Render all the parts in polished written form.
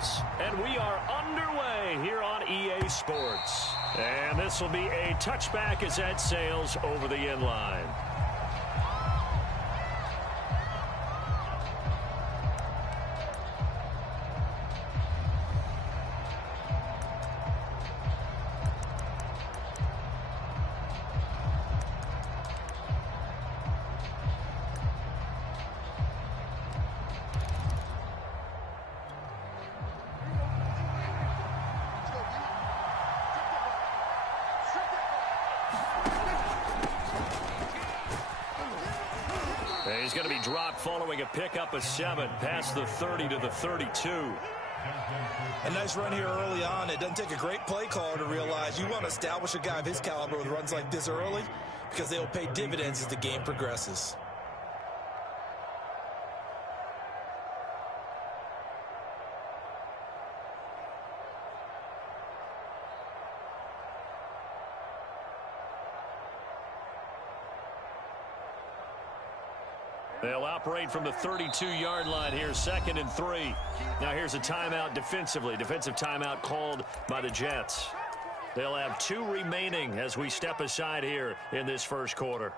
quarters, and we are underway here on EA Sports. And this will be a touchback as that sails over the end line. He's going to be dropped following a pickup of 7 past the 30 to the 32. A nice run here early on. It doesn't take a great play caller to realize you want to establish a guy of his caliber with runs like this early because they will pay dividends as the game progresses. They'll operate from the 32-yard line here, 2nd and 3. Now here's a timeout defensively. Defensive timeout called by the Jets. They'll have 2 remaining as we step aside here in this first quarter.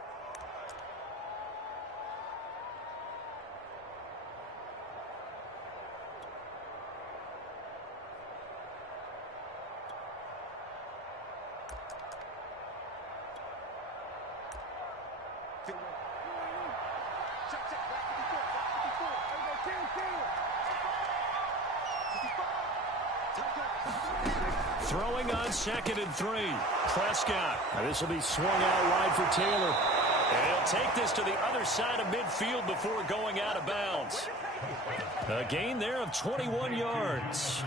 Throwing on 2nd and 3. Prescott. Now this will be swung out wide for Taylor. And he'll take this to the other side of midfield before going out of bounds. A gain there of 21 yards.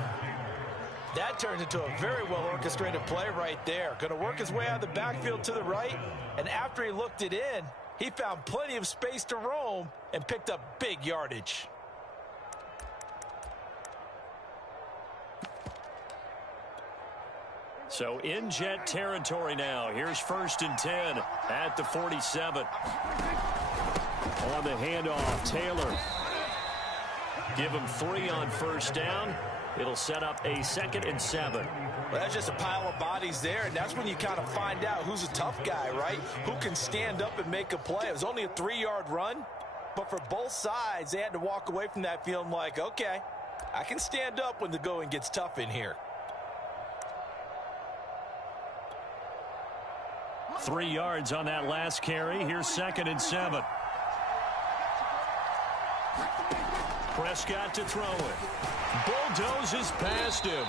That turns into a very well-orchestrated play right there. Going to work his way out of the backfield to the right. And after he looked it in, he found plenty of space to roam and picked up big yardage. So in Jet territory now. Here's 1st and 10 at the 47. On the handoff, Taylor. Give him 3 on 1st down. It'll set up a 2nd and 7. Well, that's just a pile of bodies there, and that's when you kind of find out who's a tough guy, right? Who can stand up and make a play. It was only a 3-yard run, but for both sides, they had to walk away from that feeling like, okay, I can stand up when the going gets tough in here. 3 yards on that last carry. Here's 2nd and 7. Prescott to throw it. Bulldozes past him.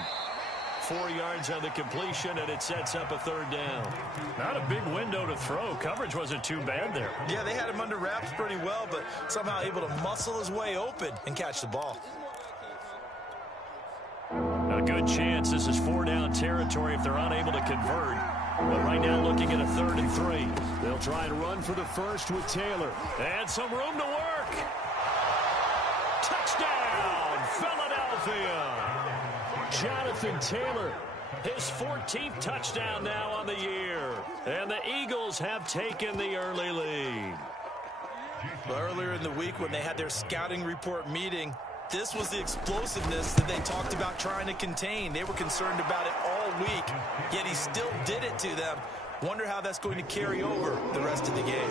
4 yards on the completion, and it sets up a 3rd down. Not a big window to throw. Coverage wasn't too bad there. Yeah, they had him under wraps pretty well, but somehow able to muscle his way open and catch the ball. A good chance this is 4-down territory if they're unable to convert. But right now looking at a 3rd and 3. They'll try and run for the first with Taylor. And some room to work. Touchdown, Philadelphia. Jonathan Taylor, his 14th touchdown now on the year. And the Eagles have taken the early lead. Earlier in the week when they had their scouting report meeting, this was the explosiveness that they talked about trying to contain. They were concerned about it all week, yet he still did it to them. Wonder how that's going to carry over the rest of the game.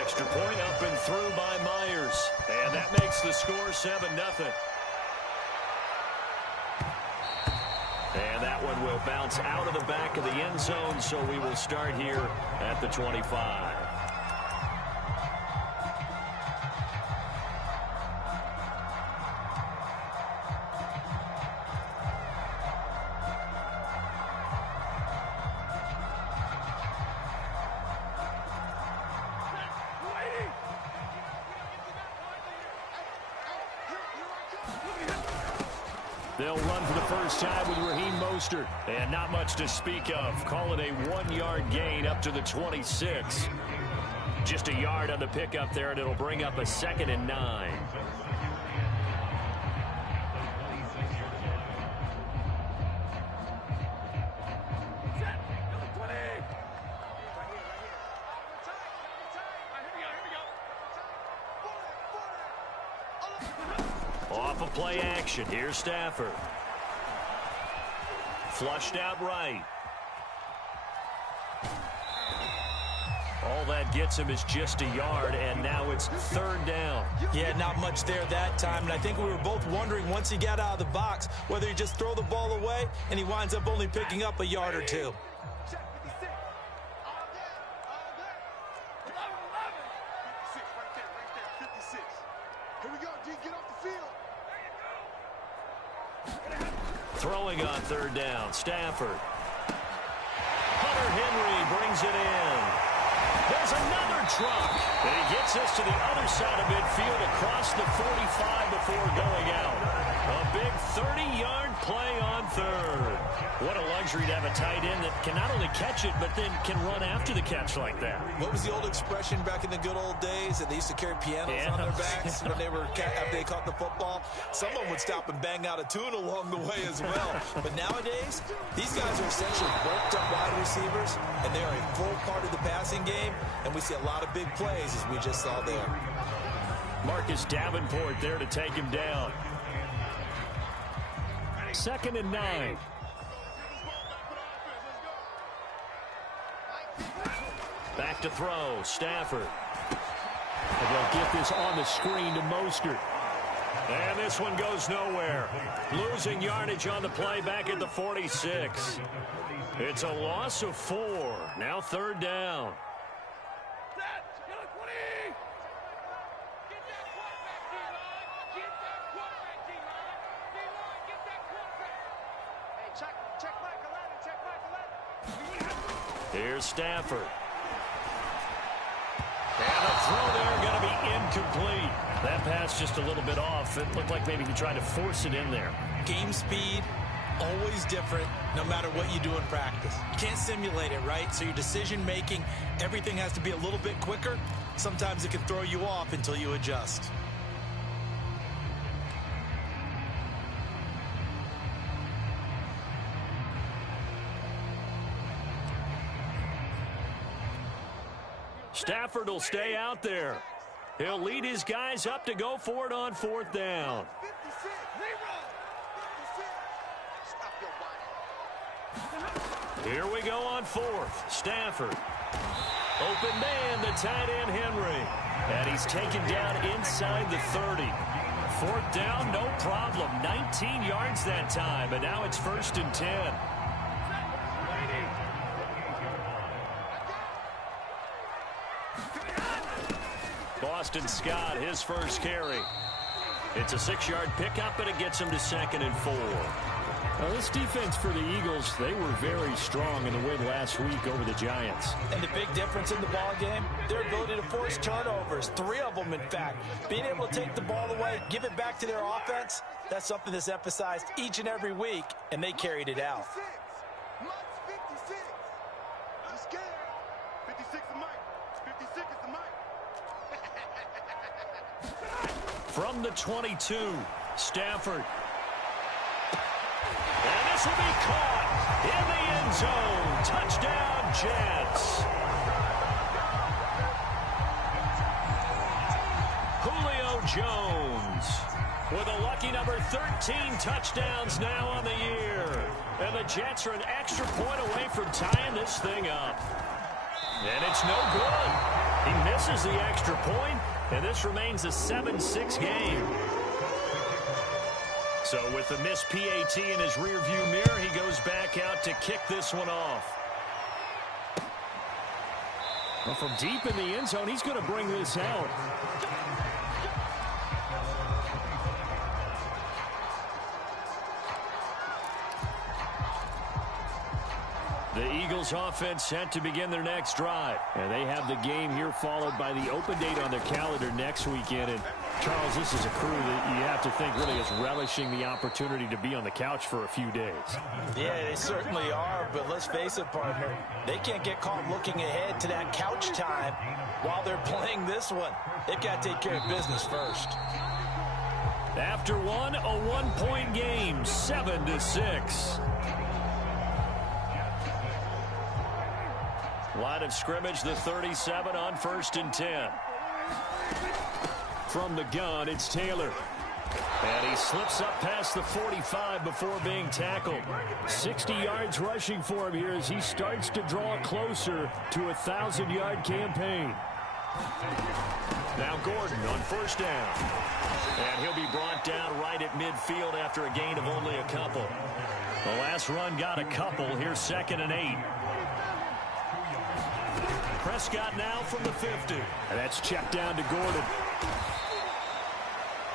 Extra point up and through by Myers. And that makes the score 7-0. And that one will bounce out of the back of the end zone, so we will start here at the 25. They'll run for the first time with Raheem Mostert. And not much to speak of. Call it a 1-yard gain up to the 26. Just a yard on the pickup there, and it'll bring up a 2nd and 9. Off of play action. Here's Stafford. Flushed out right. All that gets him is just a yard, and now it's third down. Yeah, not much there that time, and I think we were both wondering once he got out of the box whether he just throw the ball away and he winds up only picking up a yard or two. Throwing on third down, Stafford. Hunter Henry brings it in. There's another truck. And he gets us to the other side of midfield across the 45 before going out. A big 30-yard play on third. What a luxury to have a tight end that can not only catch it, but then can run after the catch like that. What was the old expression back in the good old days? That they used to carry pianos on their backs when after they caught the football. Someone would stop and bang out a tune along the way as well. But nowadays, these guys are essentially bulked-up wide receivers, and they are a full part of the passing game, and we see a lot of big plays, as we just saw there. Marcus Davenport there to take him down. 2nd and 9. Back to throw, Stafford. And they'll get this on the screen to Mostert. And this one goes nowhere. Losing yardage on the play back at the 46. It's a loss of 4. Now third down. Here's Stafford. And the throw there going to be incomplete. That pass just a little bit off. It looked like maybe he tried to force it in there. Game speed, always different, no matter what you do in practice. You can't simulate it, right? So your decision-making, everything has to be a little bit quicker. Sometimes it can throw you off until you adjust. Stafford will stay out there. He'll lead his guys up to go for it on fourth down. Here we go on fourth. Stafford. Open man, the tight end Henry. And he's taken down inside the 30. Fourth down, no problem. 19 yards that time, and now it's 1st and 10. Boston Scott, his first carry. It's a 6-yard pickup, and it gets him to 2nd and 4. Now, this defense for the Eagles, they were very strong in the win last week over the Giants. And the big difference in the ball game, their ability to force turnovers, 3 of them, in fact. Being able to take the ball away, give it back to their offense, that's something that's emphasized each and every week, and they carried it out. From the 22, Stafford. And this will be caught in the end zone. Touchdown, Jets. Julio Jones with a lucky number 13 touchdowns now on the year. And the Jets are an extra point away from tying this thing up. And it's no good. He misses the extra point, and this remains a 7-6 game. So with the missed PAT in his rearview mirror, he goes back out to kick this one off. Well, from deep in the end zone, he's going to bring this out. The Eagles offense set to begin their next drive. And they have the game here followed by the open date on their calendar next weekend. And Charles, this is a crew that you have to think really is relishing the opportunity to be on the couch for a few days. Yeah, they certainly are, but let's face it, partner. They can't get caught looking ahead to that couch time while they're playing this one. They've got to take care of business first. After one, a one-point game, 7-6. Line of scrimmage, the 37 on 1st and 10. From the gun, it's Taylor. And he slips up past the 45 before being tackled. 60 yards rushing for him here as he starts to draw closer to a 1,000-yard campaign. Now Gordon on first down. And he'll be brought down right at midfield after a gain of only a couple. The last run got a couple. Here's 2nd and 8. Prescott now from the 50. And that's checked down to Gordon.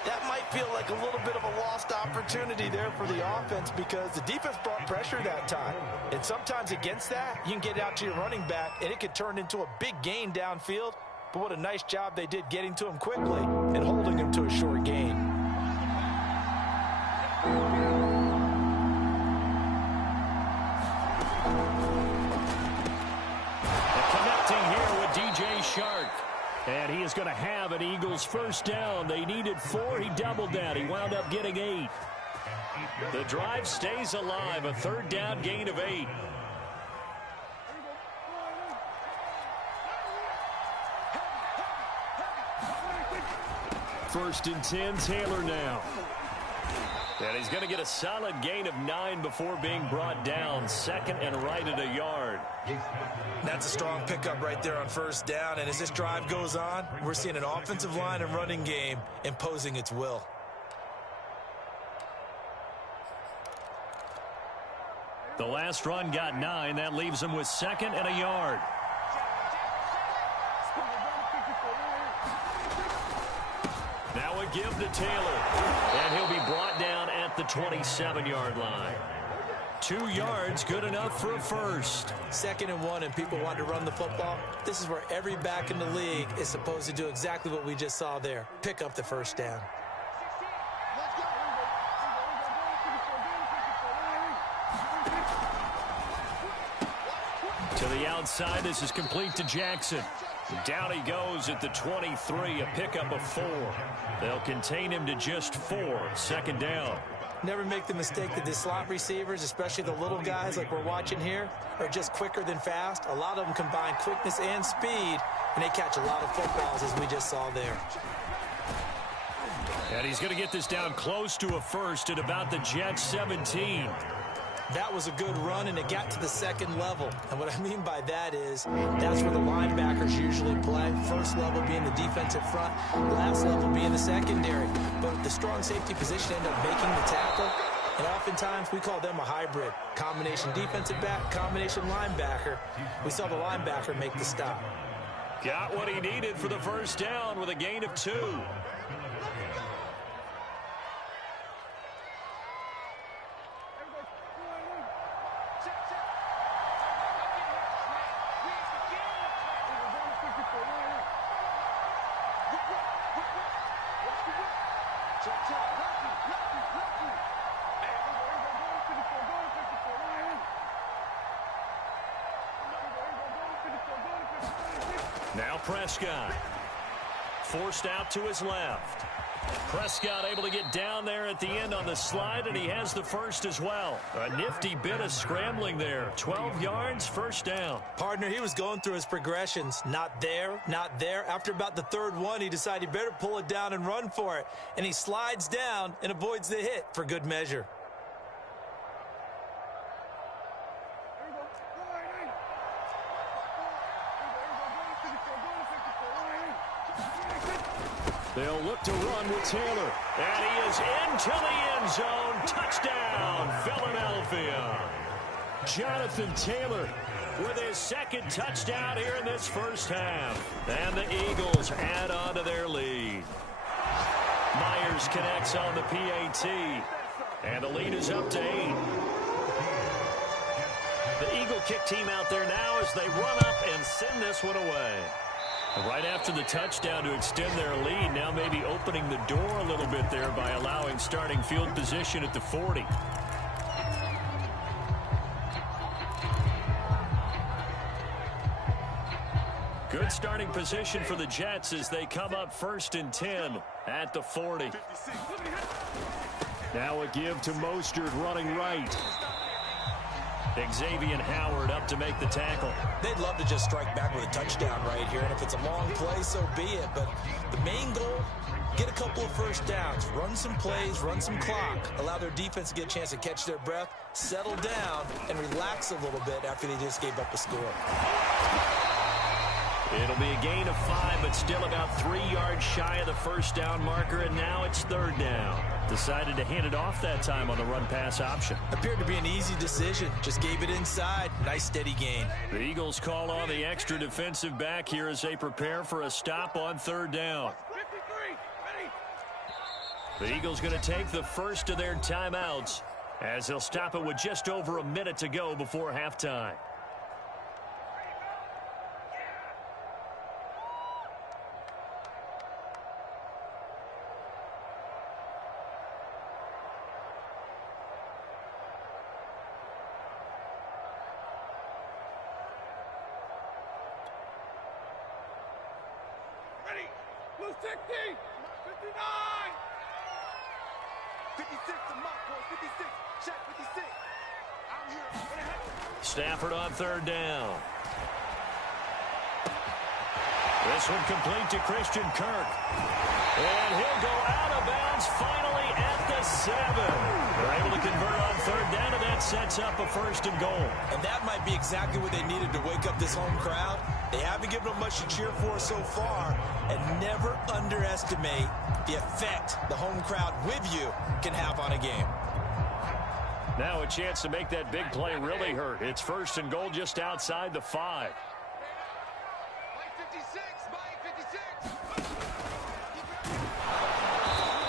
That might feel like a little bit of a lost opportunity there for the offense because the defense brought pressure that time. And sometimes against that, you can get out to your running back, and it could turn into a big gain downfield. But what a nice job they did getting to him quickly and holding him to a short gain. Connecting here with DJ Shark. And he is going to have an Eagles first down. They needed 4. He doubled that. He wound up getting 8. The drive stays alive. A 3rd down gain of 8. First and 10, Taylor now. And he's going to get a solid gain of 9 before being brought down. 2nd and right at a yard. That's a strong pickup right there on first down. And as this drive goes on, we're seeing an offensive line and running game imposing its will. The last run got 9. That leaves him with 2nd and a yard. Now a give to Taylor. And he'll be brought down at the 27-yard line. 2 yards, good enough for a first. 2nd and 1, and people want to run the football. This is where every back in the league is supposed to do exactly what we just saw there. Pick up the first down. To the outside, this is complete to Jackson. Down he goes at the 23, a pickup of 4. They'll contain him to just 4. 2nd down. Never make the mistake that the slot receivers, especially the little guys like we're watching here, are just quicker than fast. A lot of them combine quickness and speed, and they catch a lot of footballs as we just saw there. And he's going to get this down close to a first at about the Jets 17. That was a good run, and it got to the 2nd level. And what I mean by that is that's where the linebackers usually play. First level being the defensive front, last level being the secondary. But the strong safety position ended up making the tackle. And oftentimes we call them a hybrid. Combination defensive back, combination linebacker. We saw the linebacker make the stop. Got what he needed for the first down with a gain of 2. Now Prescott. Forced out to his left. Prescott able to get down there at the end on the slide, and he has the first as well. A nifty bit of scrambling there. 12 yards, first down. Partner, he was going through his progressions. Not there, not there. After about the 3rd one, he decided he better pull it down and run for it. And he slides down and avoids the hit for good measure. They'll look to run with Taylor. And he is into the end zone. Touchdown, Philadelphia. Jonathan Taylor with his 2nd touchdown here in this first half. And the Eagles add on to their lead. Myers connects on the PAT. And the lead is up to 8. The Eagle kick team out there now as they run up and send this one away. Right after the touchdown to extend their lead, now maybe opening the door a little bit there by allowing starting field position at the 40. Good starting position for the Jets as they come up 1st and 10 at the 40. Now a give to Mostert running right. Xavier Howard up to make the tackle. They'd love to just strike back with a touchdown right here, and if it's a long play, so be it. But the main goal get a couple of first downs, run some plays, run some clock, allow their defense to get a chance to catch their breath, settle down, and relax a little bit after they just gave up a score. It'll be a gain of 5, but still about 3 yards shy of the first down marker, and now it's third down. Decided to hand it off that time on the run-pass option. Appeared to be an easy decision. Just gave it inside. Nice, steady gain. The Eagles call on the extra defensive back here as they prepare for a stop on third down. The Eagles going to take the first of their timeouts as they'll stop it with just over a minute to go before halftime. Blue 60, 59. 56 to Mark, 56. Check 56. I'm here. Stafford on third down. This one complete to Christian Kirk. And he'll go out of bounds finally at the 7. They're able to convert on third down, and that sets up a first and goal. And that might be exactly what they needed to wake up this home crowd. They haven't given them much to cheer for so far, and never underestimate the effect the home crowd with you can have on a game. Now a chance to make that big play really hurt. It's first and goal just outside the 5.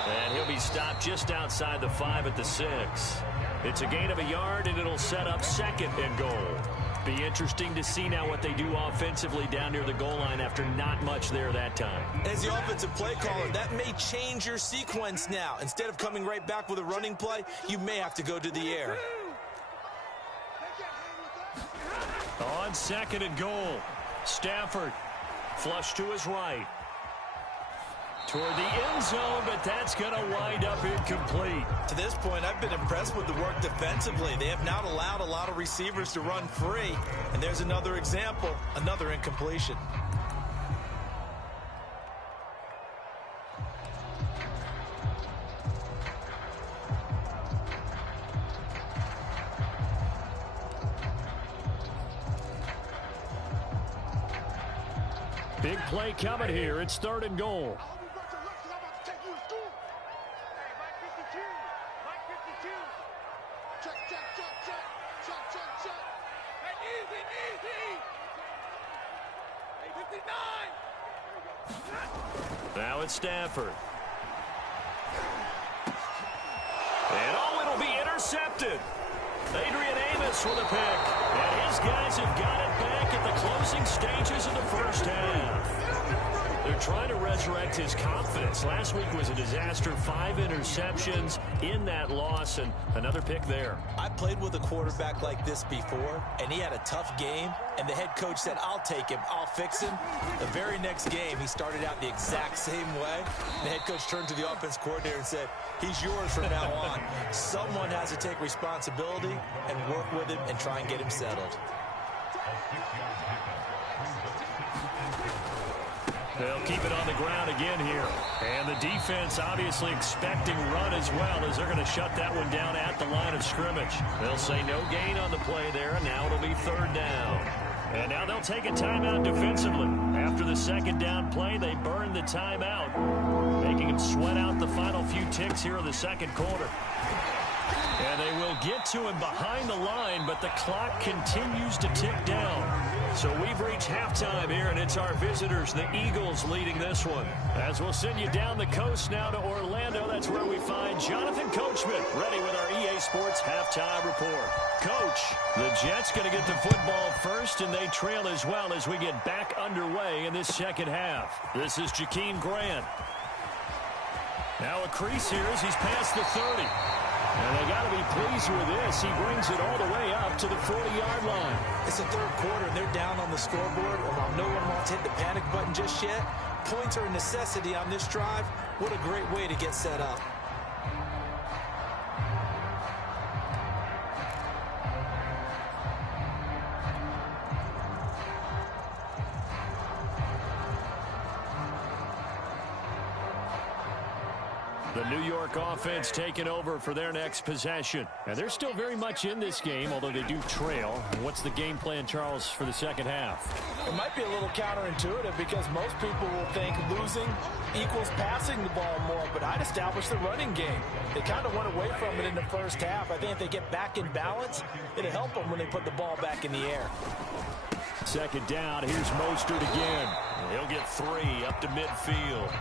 And he'll be stopped just outside the 5 at the 6. It's a gain of a yard, and it'll set up second and goal. Be interesting to see now what they do offensively down near the goal line after not much there that time. As the offensive play caller, that may change your sequence now. Instead of coming right back with a running play, you may have to go to the air. On second and goal, Stafford flush to his right. Toward the end zone, but that's going to wind up incomplete. To this point, I've been impressed with the work defensively. They have not allowed a lot of receivers to run free. And there's another example, another incompletion. Big play coming here. It's third and goal. Now it's Stafford. And it'll be intercepted. Adrian Amos with a pick. And his guys have got it back at the closing stages of the first half. They're trying to resurrect his confidence. Last week was a disaster. 5 interceptions in that loss, and another pick there. I played with a quarterback like this before, and he had a tough game, and the head coach said, I'll take him, I'll fix him. The very next game, he started out the exact same way. The head coach turned to the offense coordinator and said, he's yours from now on. Someone has to take responsibility and work with him and try and get him settled. They'll keep it on the ground again here. And the defense obviously expecting run as well, as they're going to shut that one down at the line of scrimmage. They'll say no gain on the play there, and now it'll be third down. And now they'll take a timeout defensively. After the second down play, they burn the timeout, making them sweat out the final few ticks here in the second quarter. And they will get to him behind the line, but the clock continues to tick down. So we've reached halftime here, and it's our visitors, the Eagles, leading this one. As we'll send you down the coast now to Orlando, that's where we find Jonathan Coachman, ready with our EA Sports halftime report. Coach, the Jets going to get the football first, and they trail as well as we get back underway in this second half. This is Jakeem Grant. Now a crease here as he's past the 30. And they got to be pleased with this. He brings it all the way up to the 40-yard line. It's the third quarter, and they're down on the scoreboard. And while no one wants to hit the panic button just yet, points are a necessity on this drive. What a great way to get set up. The New York offense taking over for their next possession. And they're still very much in this game, although they do trail. What's the game plan, Charles, for the second half? It might be a little counterintuitive because most people will think losing equals passing the ball more, but I'd establish the running game. They kind of went away from it in the first half. I think if they get back in balance, it'll help them when they put the ball back in the air. Second down, here's Mostert again. He'll get 3 up to midfield.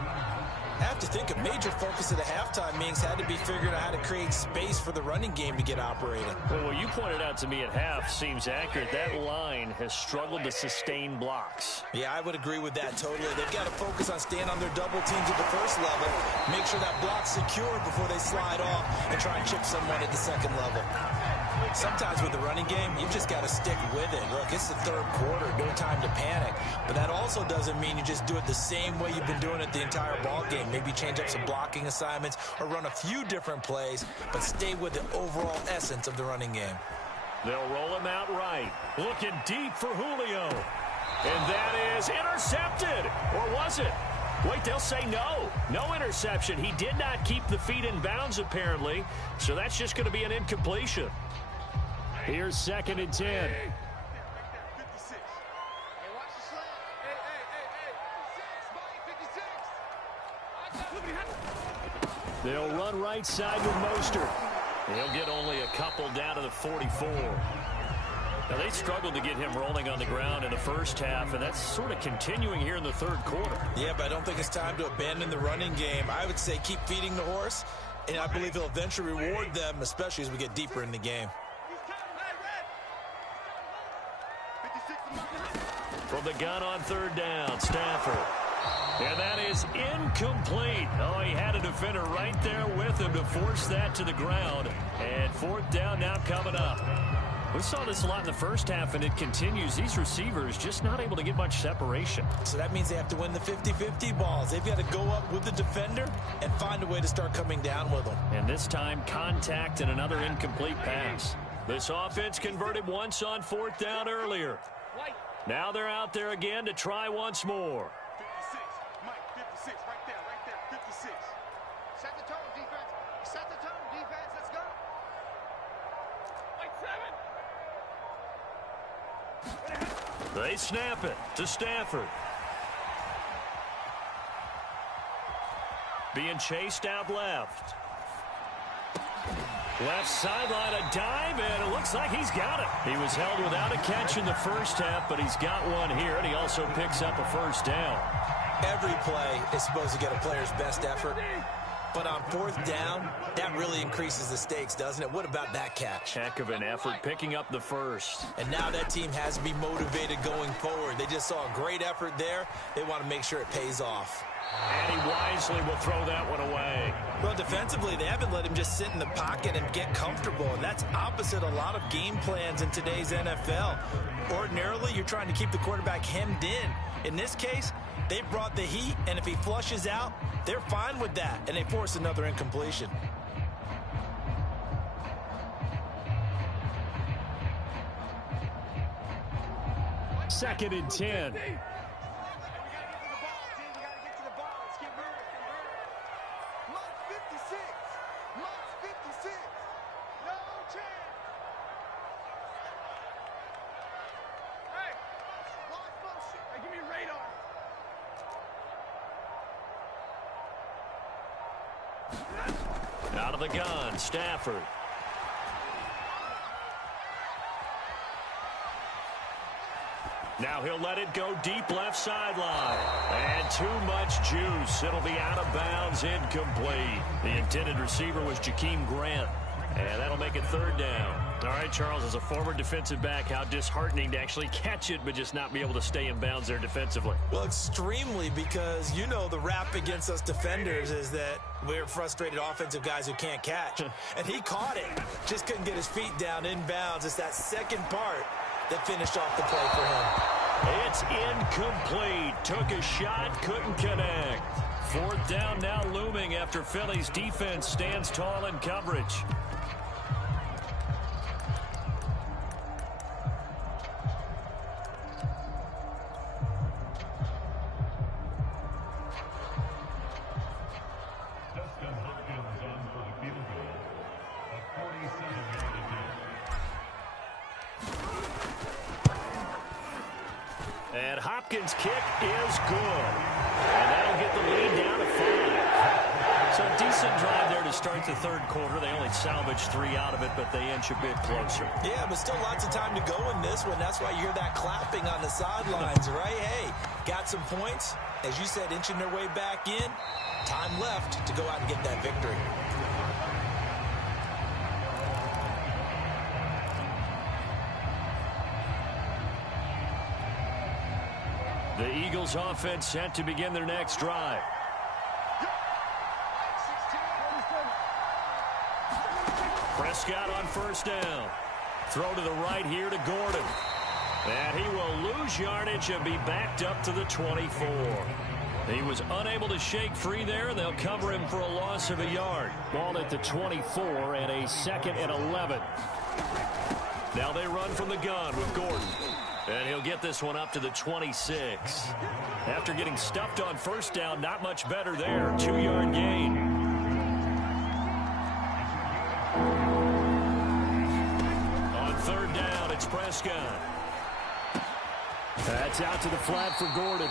I have to think a major focus of the halftime meetings had to be figuring out how to create space for the running game to get operating. Well, what you pointed out to me at half seems accurate. That line has struggled to sustain blocks. Yeah, I would agree with that totally. They've got to focus on staying on their double teams at the first level, make sure that block's secure before they slide off and try and chip someone at the second level. Sometimes with the running game, you've just got to stick with it. Look, it's the third quarter, no time to panic. But that also doesn't mean you just do it the same way you've been doing it the entire ball game. Maybe change up some blocking assignments or run a few different plays, but stay with the overall essence of the running game. They'll roll him out right. Looking deep for Julio. And that is intercepted. Or was it? Wait, they'll say no. No interception. He did not keep the feet in bounds, apparently. So that's just going to be an incompletion. Here's 2nd and 10. They'll run right side with Mostert. He'll get only a couple down to the 44. Now, they struggled to get him rolling on the ground in the first half, and that's sort of continuing here in the third quarter. Yeah, but I don't think it's time to abandon the running game. I would say keep feeding the horse, and I believe he'll eventually reward them, especially as we get deeper in the game. From the gun on 3rd down, Stafford. And that is incomplete. Oh, he had a defender right there with him to force that to the ground. And 4th down now coming up. We saw this a lot in the first half, and it continues. These receivers just not able to get much separation. So that means they have to win the 50-50 balls. They've got to go up with the defender and find a way to start coming down with them. And this time, contact and another incomplete pass. This offense converted once on 4th down earlier. Now they're out there again to try once more. 56, Mike, 56, right there, 56. Set the tone, defense. Set the tone, defense. Let's go. Mike 7. They snap it to Stafford. Being chased out left. Left sideline, a dive, and it looks like he's got it. He was held without a catch in the first half, but he's got one here, and he also picks up a 1st down. Every play is supposed to get a player's best effort, but on 4th down, that really increases the stakes, doesn't it? What about that catch? Heck of an effort, picking up the 1st. And now that team has to be motivated going forward. They just saw a great effort there. They want to make sure it pays off. And he wisely will throw that one away. Well, defensively, they haven't let him just sit in the pocket and get comfortable, and that's opposite a lot of game plans in today's NFL. Ordinarily, you're trying to keep the quarterback hemmed in. In this case, they brought the heat, and if he flushes out, they're fine with that, and they force another incompletion. Second and 10. Out of the gun, Stafford. Now he'll let it go deep left sideline. And too much juice. It'll be out of bounds, incomplete. The intended receiver was Jakeem Grant. And that'll make it 3rd down. All right, Charles, as a former defensive back, how disheartening to actually catch it but just not be able to stay in bounds there defensively. Well, extremely, because you know the rap against us defenders is that we're frustrated offensive guys who can't catch. And he caught it. Just couldn't get his feet down in bounds. It's that second part that finished off the play for him. It's incomplete. Took a shot, couldn't connect. 4th down now looming after Philly's defense stands tall in coverage. And Hopkins' kick is good. And that'll get the lead down to 5. So a decent drive there to start the third quarter. They only salvaged 3 out of it, but they inch a bit closer. Yeah, but still lots of time to go in this one. That's why you hear that clapping on the sidelines, right? Hey, got some points. As you said, inching their way back in. Time left to go out and get that victory. The Eagles offense set to begin their next drive. Prescott on first down. Throw to the right here to Gordon. And he will lose yardage and be backed up to the 24. He was unable to shake free there. They'll cover him for a loss of a yard. Ball at the 24 and a 2nd and 11. Now they run from the gun with Gordon. And he'll get this one up to the 26. After getting stuffed on first down, not much better there. 2-yard gain. On third down, it's Prescott. That's out to the flat for Gordon.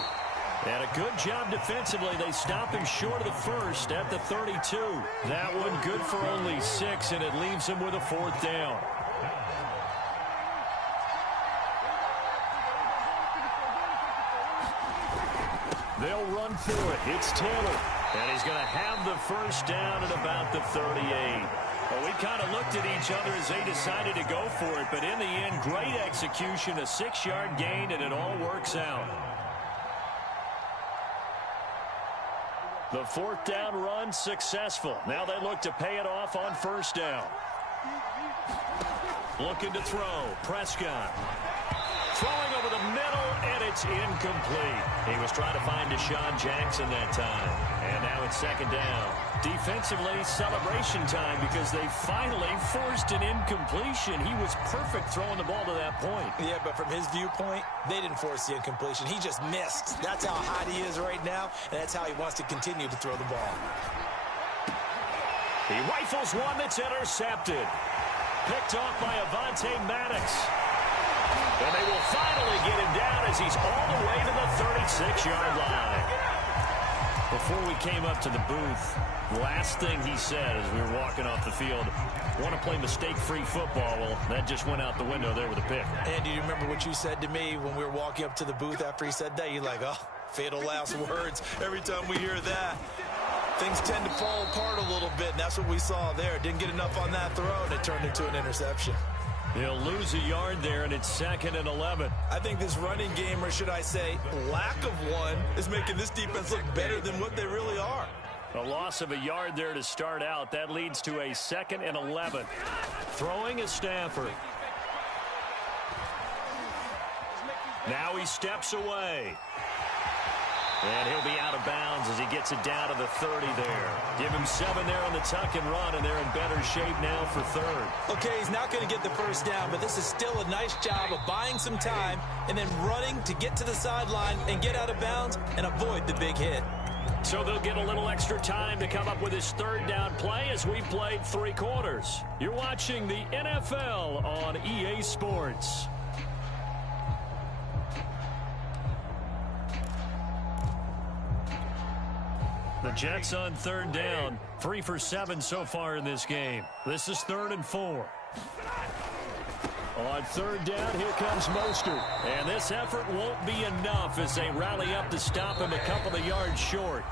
And a good job defensively. They stop him short of the first at the 32. That one good for only 6, and it leaves him with a 4th down. They'll run for it. It's Taylor. And he's going to have the first down at about the 38. Well, we kind of looked at each other as they decided to go for it. But in the end, great execution, a 6-yard gain, and it all works out. The 4th down run successful. Now they look to pay it off on first down. Looking to throw. Prescott. Throwing over the middle, and it's incomplete. He was trying to find Deshaun Jackson that time. And now it's 2nd down. Defensively, celebration time because they finally forced an incompletion. He was perfect throwing the ball to that point. Yeah, but from his viewpoint, they didn't force the incompletion. He just missed. That's how hot he is right now, and that's how he wants to continue to throw the ball. He rifles one that's intercepted. Picked off by Avonte Maddox. And they will finally get him down as he's all the way to the 36-yard line. Before we came up to the booth, last thing he said as we were walking off the field, want to play mistake-free football. Well, that just went out the window there with a pick. And do you remember what you said to me when we were walking up to the booth after he said that? You're like, oh, fatal last words. Every time we hear that, things tend to fall apart a little bit, and that's what we saw there. Didn't get enough on that throw, and it turned into an interception. He'll lose a yard there, and it's 2nd and 11. I think this running game, or should I say lack of one, is making this defense look better than what they really are. A loss of a yard there to start out. That leads to a 2nd and 11. Throwing is Stafford. Now he steps away. And he'll be out of bounds as he gets it down to the 30 there. Give him 7 there on the tuck and run, and they're in better shape now for 3rd. Okay, he's not going to get the first down, but this is still a nice job of buying some time and then running to get to the sideline and get out of bounds and avoid the big hit. So they'll get a little extra time to come up with his 3rd down play as we played 3 quarters. You're watching the NFL on EA Sports. The Jets on 3rd down, 3 for 7 so far in this game. This is 3rd and 4. On 3rd down, here comes Mostert. And this effort won't be enough as they rally up to stop him a couple of yards short.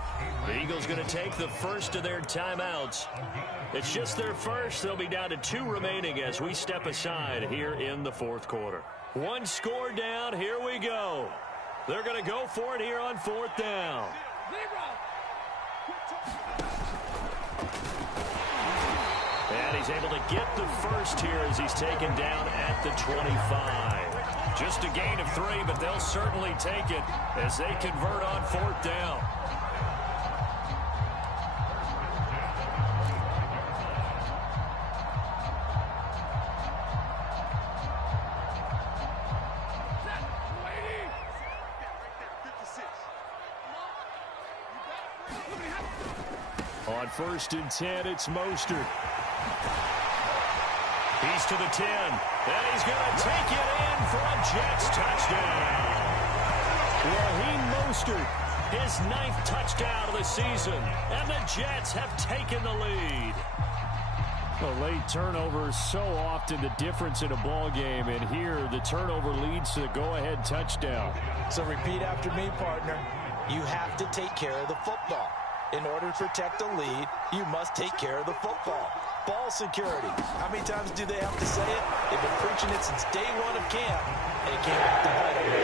The Eagles going to take the first of their timeouts. It's just their first. They'll be down to 2 remaining as we step aside here in the 4th quarter. 1 score down. Here we go. They're going to go for it here on 4th down. And he's able to get the first here as he's taken down at the 25. Just a gain of 3, but they'll certainly take it as they convert on 4th down. On 1st and 10, it's Mostert. He's to the 10, and he's going to take it in for a Jets touchdown. Raheem Mostert, his 9th touchdown of the season, and the Jets have taken the lead. A late turnover is so often the difference in a ball game, and here the turnover leads to the go-ahead touchdown. So repeat after me, partner. You have to take care of the football. In order to protect a lead, you must take care of the football. Ball security. How many times do they have to say it? They've been preaching it since day one of camp, and it came back to bite them.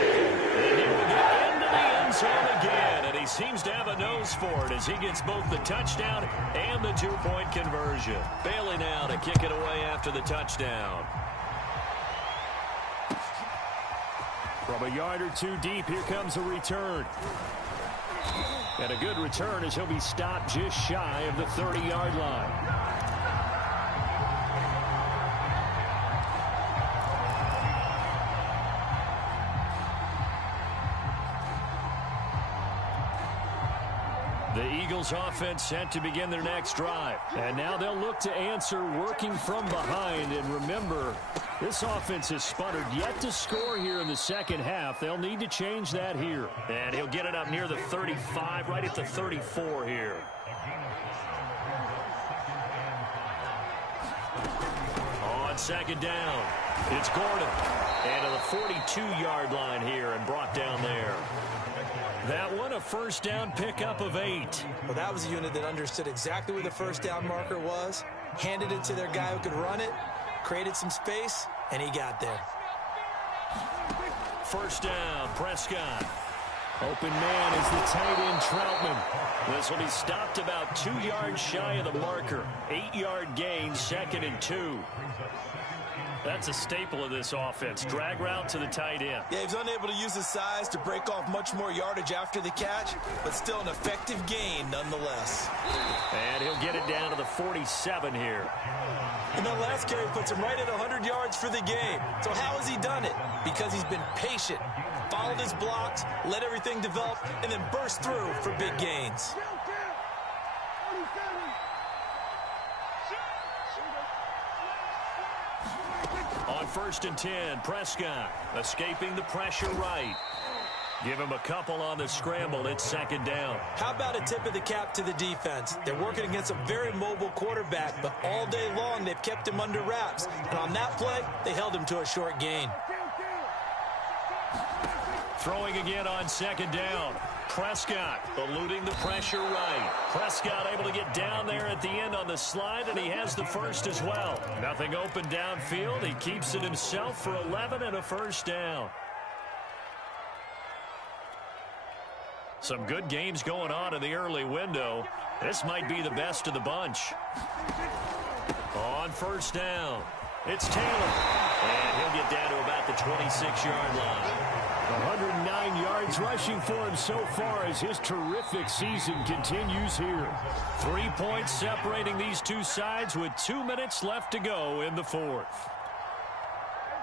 And he will get into the end zone again, and he seems to have a nose for it as he gets both the touchdown and the two-point conversion. Bailey now to kick it away after the touchdown. From a yard or two deep, here comes a return. And a good return as he'll be stopped just shy of the 30-yard line. The Eagles offense set to begin their next drive. And now they'll look to answer working from behind. And remember, this offense has sputtered yet to score here in the second half. They'll need to change that here. And he'll get it up near the 35, right at the 34 here. On second down, it's Gordon. And to the 42-yard line here and brought down there. That one, a first down pickup of 8. Well, that was a unit that understood exactly where the first down marker was, handed it to their guy who could run it, created some space, and he got there. First down, Prescott. Open man is the tight end, Troutman. This will be stopped about 2 yards shy of the marker. 8-yard gain, 2nd and 2. That's a staple of this offense. Drag route to the tight end. Yeah, he's unable to use his size to break off much more yardage after the catch, but still an effective gain nonetheless. And he'll get it down to the 47 here. And that last carry puts him right at 100 yards for the game. So how has he done it? Because he's been patient, followed his blocks, let everything develop, and then burst through for big gains. On 1st and 10, Prescott escaping the pressure right. Give him a couple on the scramble. It's 2nd down. How about a tip of the cap to the defense? They're working against a very mobile quarterback, but all day long they've kept him under wraps. And on that play, they held him to a short gain. Throwing again on 2nd down. Prescott eluding the pressure right. Prescott able to get down there at the end on the slide, and he has the first as well. Nothing open downfield. He keeps it himself for 11 and a first down. Some good games going on in the early window. This might be the best of the bunch. On 1st down, it's Taylor. And he'll get down to about the 26-yard line. 109 yards rushing for him so far as his terrific season continues here. 3 points separating these two sides with 2 minutes left to go in the 4th.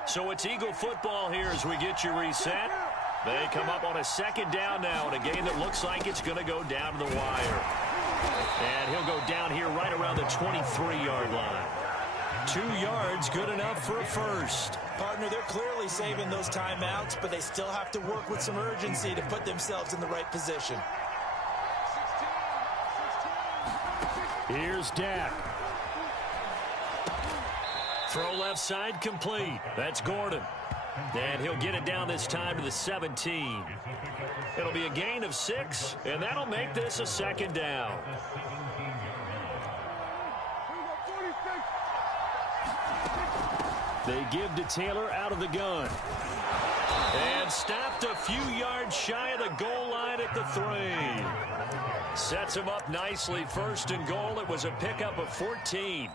So it's Eagle football here as we get you reset. They come up on a 2nd down now in a game that looks like it's going to go down to the wire. And he'll go down here right around the 23-yard line. 2 yards, good enough for a first. Partner, they're clearly saving those timeouts, but they still have to work with some urgency to put themselves in the right position. Here's Dak. Throw left side complete. That's Gordon. And he'll get it down this time to the 17. It'll be a gain of 6, and that'll make this a 2nd down. They give to Taylor out of the gun. And stopped a few yards shy of the goal line at the 3. Sets him up nicely. 1st and goal. It was a pickup of 14.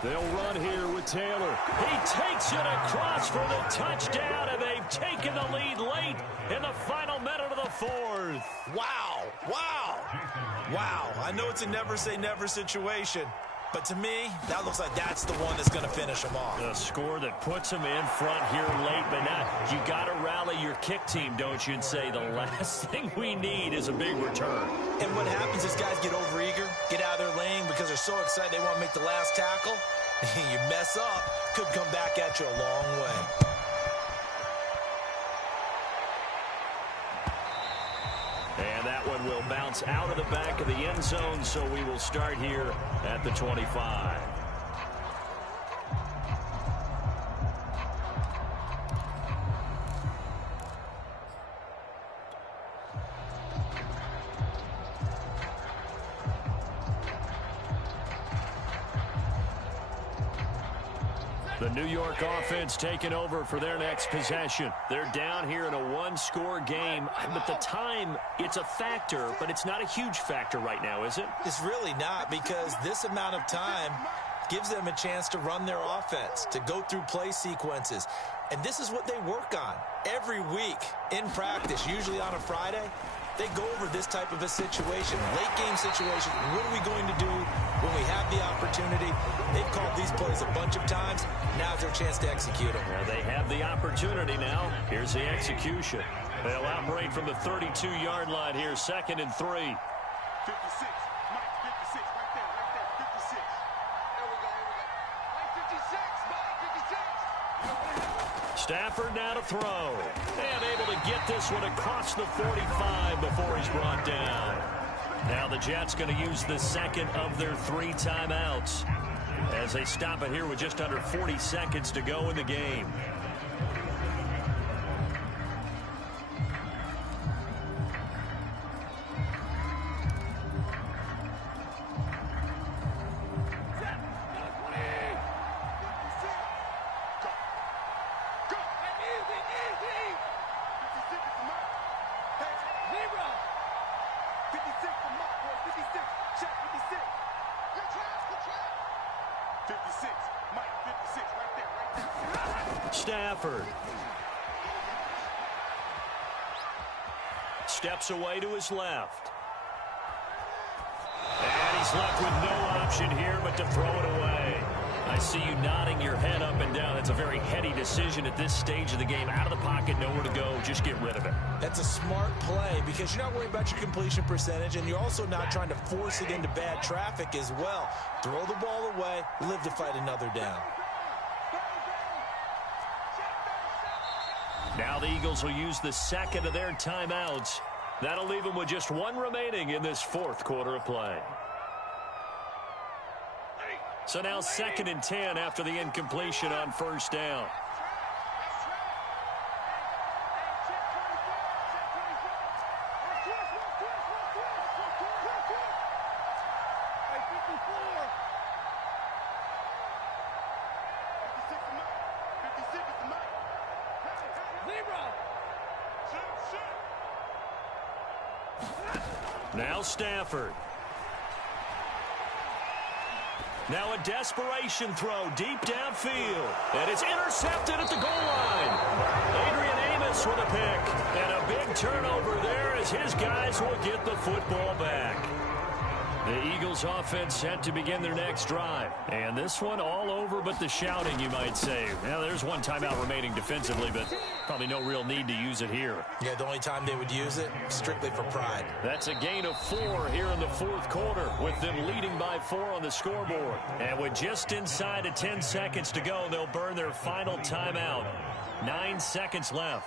They'll run here with Taylor. He takes it across for the touchdown, and they've taken the lead late in the final minute of the 4th. Wow. Wow. Wow. I know it's a never say never situation, But to me, that looks like that's the one that's going to finish them off. A score that puts them in front here late, but not. You got to rally your kick team, don't you, and say the last thing we need is a big return. And what happens is guys get overeager, get out of their lane because they're so excited they want to make the last tackle. You mess up, could come back at you a long way. And that one will bounce out of the back of the end zone, so we will start here at the 25. The New York offense taking over for their next possession. They're down here in a one-score game, but the time, it's a factor, but it's not a huge factor right now, is it? It's really not, because this amount of time gives them a chance to run their offense, to go through play sequences. And this is what they work on every week in practice, usually on a Friday. They go over this type of a situation, late game situation. What are we going to do when we have the opportunity? They've called these plays a bunch of times. Now's their chance to execute them. Well, they have the opportunity now. Here's the execution. They'll operate from the 32-yard line here, 2nd and 3. 56. Mike, 56. Right there, right there. 56. There we go, Mike, 56. Mike, 56. Stafford now to throw. And able to get this one across the 45 before he's brought down. Now the Jets going to use the second of their 3 timeouts as they stop it here with just under 40 seconds to go in the game. Stafford steps away to his left. And he's left with no option here but to throw it away. I see you nodding your head up and down. That's a very heady decision at this stage of the game. Out of the pocket, nowhere to go. Just get rid of it. That's a smart play because you're not worried about your completion percentage, and you're also not trying to force it into bad traffic as well. Throw the ball away, live to fight another down. Now the Eagles will use the second of their timeouts. That'll leave them with just 1 remaining in this 4th quarter of play. So now 2nd and 10 after the incompletion on 1st down. Now Stafford. Now a desperation throw deep downfield. And it's intercepted at the goal line. Adrian Amos with a pick. And a big turnover there as his guys will get the football back. The Eagles offense set to begin their next drive. And this one all over but the shouting, you might say. Now, there's 1 timeout remaining defensively, but probably no real need to use it here. Yeah, the only time they would use it, strictly for pride. That's a gain of 4 here in the 4th quarter, with them leading by 4 on the scoreboard. And with just inside of 10 seconds to go, they'll burn their final timeout. 9 seconds left.